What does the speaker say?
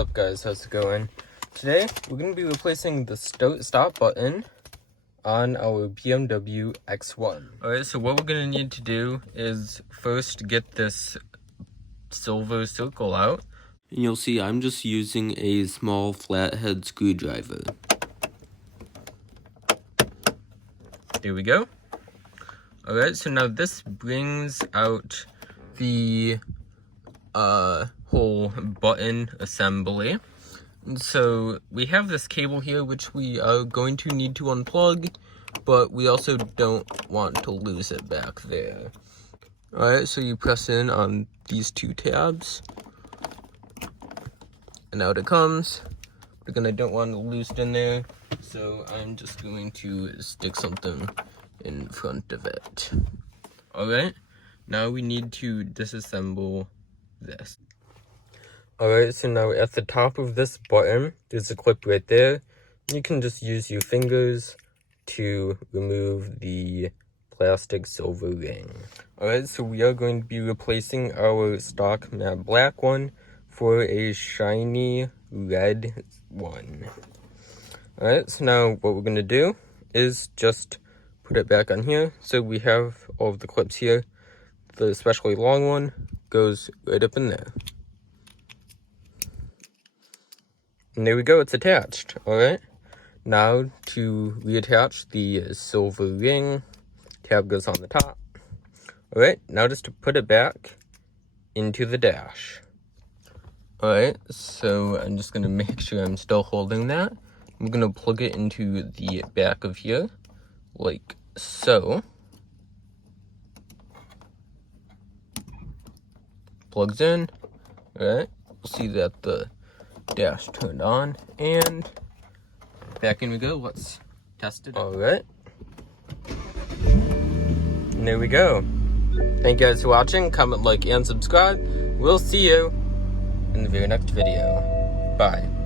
up guys, how's it going? Today we're going to be replacing the stop button on our BMW X1. Alright, so what we're going to need to do is first get this silver circle out. And you'll see I'm just using a small flathead screwdriver. There we go. Alright, so now this brings out the whole button assembly. And so we have this cable here which we are going to need to unplug, but we also don't want to lose it back there. Alright, so you press in on these two tabs and out it comes. But again, I don't want it loosed in there, so I'm just going to stick something in front of it. Alright, now we need to disassemble this. Alright, so now at the top of this button, there's a clip right there. You can just use your fingers to remove the plastic silver ring. Alright, so we are going to be replacing our stock matte black one for a shiny red one. Alright, so now what we're going to do is just put it back on here. So we have all of the clips here. The especially long one goes right up in there. And there we go, it's attached. Alright, now to reattach the silver ring, tab goes on the top. Alright, now just to put it back into the dash. Alright, so I'm just going to make sure I'm still holding that. I'm going to plug it into the back of here, like so. Plugs in. Alright, we'll see that the dash turned on, and back in we go. Let's test it. Alright. And there we go. Thank you guys for watching. Comment, like, and subscribe. We'll see you in the very next video. Bye.